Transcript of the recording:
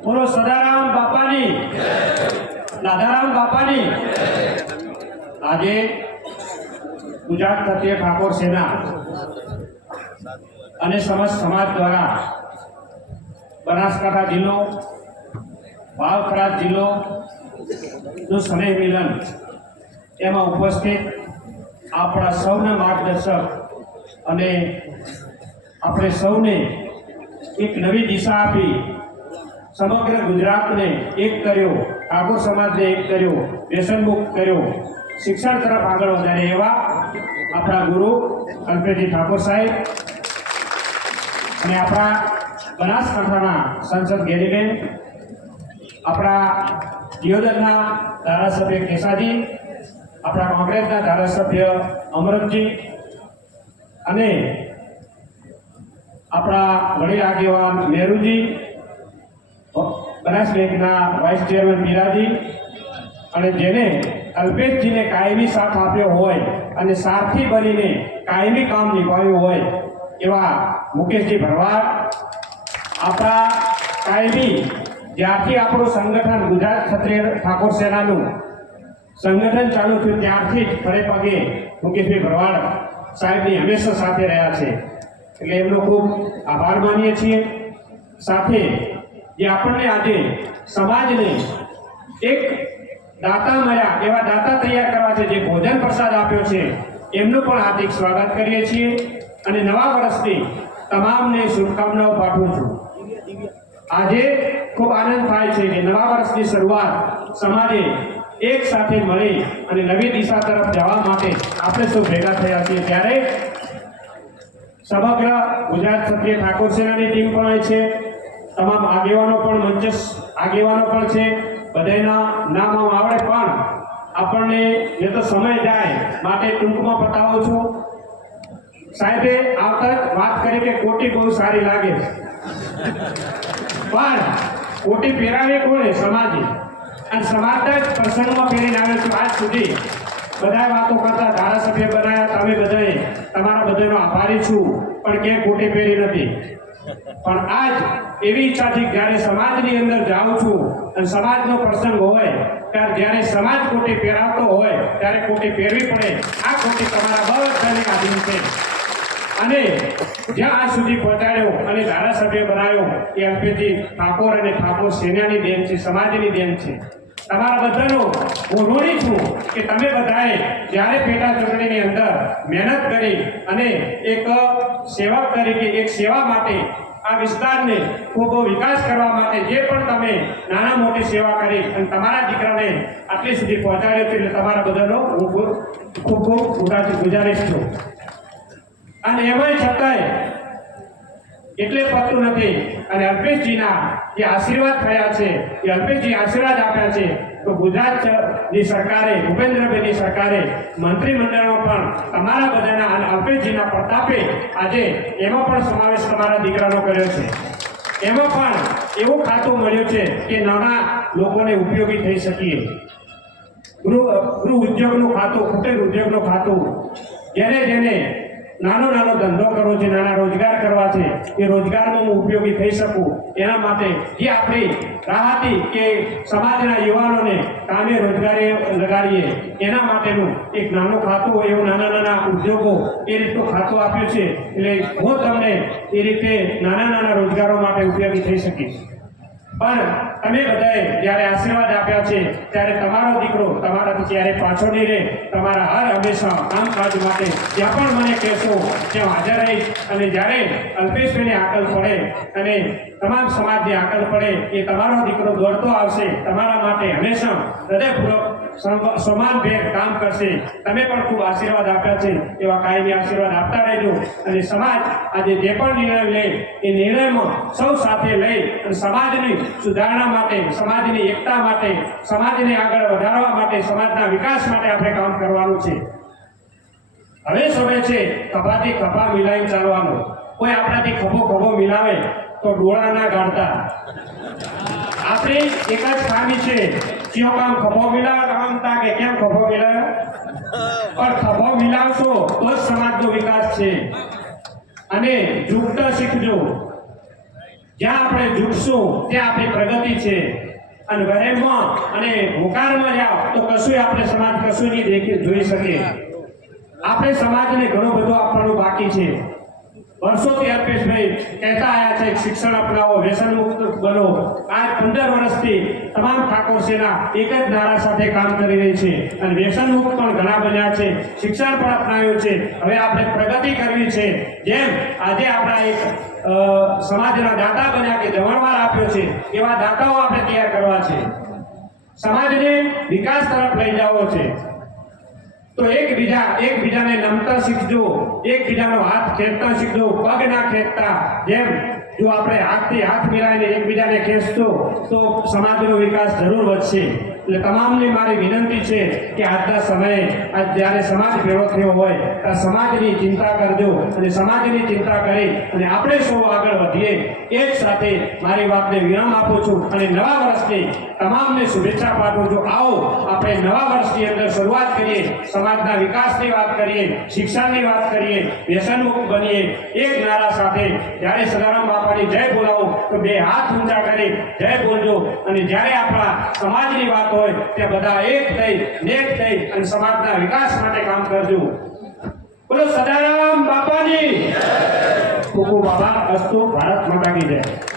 બોલો, સદારામ બાપાની. રાધારામ બાપાની. આજે ગુજરાત ક્ષત્રિય ઠાકોર સેના અને સમસ્ત સમાજ દ્વારા બનાસકાંઠા જિલ્લો ભાવખરાજ જિલ્લો નું સ્નેહ મિલન એમાં ઉપસ્થિત આપણા સૌના માર્ગદર્શક અને આપણે સૌને એક નવી દિશા આપી સમગ્ર ગુજરાતને એક કર્યો, ઠાકોર સમાજને એક કર્યો વ્યસનમુક્ત કર્યો. શિક્ષણ તરફ આગળ વધારે એવા આપણા ગુરુ કલ્પેજી ઠાકોર સાહેબ અને આપણા બનાસકાંઠાના સંસદ ગેરીબેન, આપણા દિયોદરના ધારાસભ્ય કેસાજી, આપણા કોંગ્રેસના ધારાસભ્ય અમરતજી અને આપણા વડીલ આગેવાન નેહરુજી બનાસ બેંકના વાઇસ ચેરમેન મીરાજી અને જેને અલ્પેશજીને કાયમી સાથ આપ્યો હોય અને સારથી બનીને કાયમી કામ નિભાવ્યું હોય એવા મુકેશજી ભરવાડ, આપણા કાયમી, જ્યારથી આપણું સંગઠન ગુજરાત ક્ષત્રિય ઠાકોર સેનાનું સંગઠન ચાલુ થયું ત્યારથી જ ખડે પગે મુકેશભાઈ ભરવાડ. સાહેબની હંમેશા સાથે રહ્યા છે. એટલે એમનો ખૂબ આભાર માનીએ છીએ. સાથે જે આપણને આજે સમાજને એક દાતા મળ્યા, એવા દાતા તૈયાર કરવા છે, જે ભોજન પ્રસાદ આપ્યો છે, એમનું પણ હાર્દિક સ્વાગત કરીએ છીએ. અને નવા વર્ષની તમામને શુભકામનાઓ પાઠવું છું. આજે ખૂબ આનંદ થાય છે કે નવા વર્ષની શરૂઆત સમાજે એક સાથે મળી અને નવી દિશા તરફ જવા માટે આપણે સૌ ભેગા થયા છીએ. ત્યારે સમગ્ર ગુજરાત ક્ષત્રિય ઠાકોર સેનાની ટીમ પણ અહીં છે, તમામ આગેવાનો પણ મંચસ આગેવાનો પણ છે. બધાના નામ આવડે, પણ આપણને જે તો સમય જાય માટે ટૂંકમાં બતાવું છું. સાહેબે આવતા વાત કરી કે કોટી બહુ સારી લાગે. પણ કોટી પહેરાવે કોણે? સમાજે. અને સમાજના જ પ્રસંગમાં પહેરીને આવે છે આજ સુધી. બધા વાતો કરતા ધારાસભ્ય બનાવ્યા તમે બધાએ તમારા બધાનો આભારી છું. પણ ક્યાંય ખોટી પહેરી નથી. પણ આજ એવી ઈચ્છા છે કે જ્યારે સમાજની અંદર જાઉં છું અને સમાજનો પ્રસંગ હોય, ત્યારે જ્યારે સમાજ ખોટી પહેરાવતો હોય, ત્યારે ખોટી પહેરવી પડે. આ ખોટી તમારા બધાને આધીન છે. અને જ્યાં આ સુધી પહોંચાડ્યો અને ધારાસભ્ય બનાવ્યો એ અલ્પેજી ઠાકોર અને ઠાકોર સેનાની દેન છે, સમાજની દેન છે. તમારા બધાનો હું ઋણી છું કે તમે બધાએ જ્યારે પેટા ચૂંટણીની અંદર મહેનત કરી અને એક સેવક તરીકે, એક સેવા માટે આ વિસ્તારને ખૂબ વિકાસ કરવા માટે જે પણ તમે નાના મોટી સેવા કરી અને તમારા દીકરાને આટલી સુધી પહોંચાડ્યો છે એટલે તમારા બધાનો હું ખૂબ ખૂબ ખૂબ ગુજારી- ગુજારીશ છું. અને એમાંય છતાંય એટલે પતું નથી. અને અલ્પેશજીના જે આશીર્વાદ થયા છે, એ અલ્પેશજી આશીર્વાદ આપ્યા છે, તો ગુજરાતની સરકારે, ભૂપેન્દ્રભાઈની સરકારે મંત્રીમંડળમાં પણ તમારા બધાના અને અલ્પેશજીના પ્રતાપે આજે એમાં પણ સમાવેશ તમારા દીકરાનો કર્યો છે. એમાં પણ એવું ખાતું મળ્યું છે કે નાના લોકોને ઉપયોગી થઈ શકીએ. ગૃહ ગૃહ ઉદ્યોગનું ખાતું, કુટીર ઉદ્યોગનું ખાતું, જેને જેને નાનો નાનો ધંધો કરવો છે, નાના રોજગાર કરવા છે, એ રોજગારમાં હું ઉપયોગી થઈ શકું. એના માટે જે આપણી રાહતી કે સમાજના યુવાનોને કામે રોજગારી લગાડીએ, એના માટેનું એક નાનું ખાતું હોય, એવું નાના નાના ઉદ્યોગો એ રીતનું ખાતું આપ્યું છે, એટલે હું તમને એ રીતે નાના નાના રોજગારો માટે ઉપયોગી થઈ શકીશ. પણ તમે બધાએ જ્યારે આશીર્વાદ આપ્યા છે, ત્યારે તમારો દીકરો તમારાથી ક્યારે પાછો નહીં રહે. તમારા હર હંમેશા કામકાજ માટે જ્યાં પણ મને કહેશો, ત્યાં હાજર રહીશ. અને જ્યારે અલ્પેશભાઈની આકલ પડે અને તમામ સમાજની આકલ પડે એ તમારો દીકરો દોડતો આવશે, તમારા માટે હંમેશા હૃદયપૂર્વક સમ- સમાનભેર કામ કરશે. તમે પણ ખૂબ આશીર્વાદ આપ્યા છે. એવા કાયમી આશીર્વાદ આપતા રહેજો. અને સમાજ આજે જે પણ નિર્ણય લે, એ નિર્ણયમાં સૌ સાથે લઈ અને સમાજની સુધારણા માટે, સમાજની એકતા માટે, સમાજને આગળ વધારવા માટે, સમાજના વિકાસ માટે આપણે કામ કરવાનું છે. હવે સમય છે કપાથી કપા મિલાવી ચાલવાનો. કોઈ આપણાથી ખભો ખભો મિલાવે તો ડોળા ના ગાળતા. આપણી એક જ ખામી છે. કયો કામ ખભો મિલાવ કામતા કે કેમ ખભો મિલાવ પણ ખભો મિલાવશો તો જ સમાજનો વિકાસ છે. અને ઝૂકતા શીખજો. જ્યાં આપણે ઝૂકશું ત્યાં આપણી પ્રગતિ છે. અને વહેમમાં અને હોકારમાં જાઓ તો કશું આપણે સમાજ કશું નહીં દેખી જોઈ શકે આપણે સમાજને ઘણું બધું આપવાનું બાકી છે. વર્ષોથી અલ્પેશભાઈ કહેતા આવ્યા છે, શિક્ષણ અપનાવો વ્યસન મુક્ત બનો. આજ પંદર વર્ષથી તમામ ઠાકોર સેના એક જ નારા સાથે કામ કરી રહી છે અને વ્યસન મુક્ત પણ ઘણા બન્યા છે, શિક્ષણ પણ અપનાવ્યું છે. હવે આપણે પ્રગતિ કરવી છે. જેમ આજે આપણા એક સમાજના દાતા બન્યા કે જમણવાર આપ્યો છે, એવા દાતાઓ આપણે તૈયાર કરવા છે. સમાજને વિકાસ તરફ લઈ જવો છે. તો એકબીજા એકબીજાને નમતા શીખજો એકબીજાનો હાથ ખેંચતા શીખજો, પગ ના ખેંચતા. જેમ જો આપણે હાથથી હાથ મિલાવીને એકબીજાને ખેંચશો, તો સમાજનો વિકાસ જરૂર વધશે. એટલે તમામને મારી વિનંતી છે કે આજના સમયે, આજ જ્યારે સમાજ ભેળો થયો હોય ત્યારે સમાજની ચિંતા કરજો અને સમાજની ચિંતા કરી અને આપણે સૌ આગળ વધીએ. એ જ સાથે મારી વાતને વિરામ આપું છું અને નવા વર્ષની તમામને શુભેચ્છા પાઠવું છું. આવો, આપણે નવા વર્ષની અંદર શરૂઆત કરીએ. સમાજના વિકાસની વાત કરીએ, શિક્ષણની વાત કરીએ, વ્યસનમુક્ત બનીએ. એક નારા સાથે, જ્યારે સદારામ બાપાની જય બોલાવો, તો બે હાથ ઊંચા કરી, જય બોલજો. અને જ્યારે આપણા સમાજની વાત હોય તે બધા એક થઈ, નેક થઈ અને સમાજના વિકાસ માટે કામ કરજો. બોલો, સદારામ બાપાની કુકુ બાબા અસ્તુ, ભારત માતા કી જય.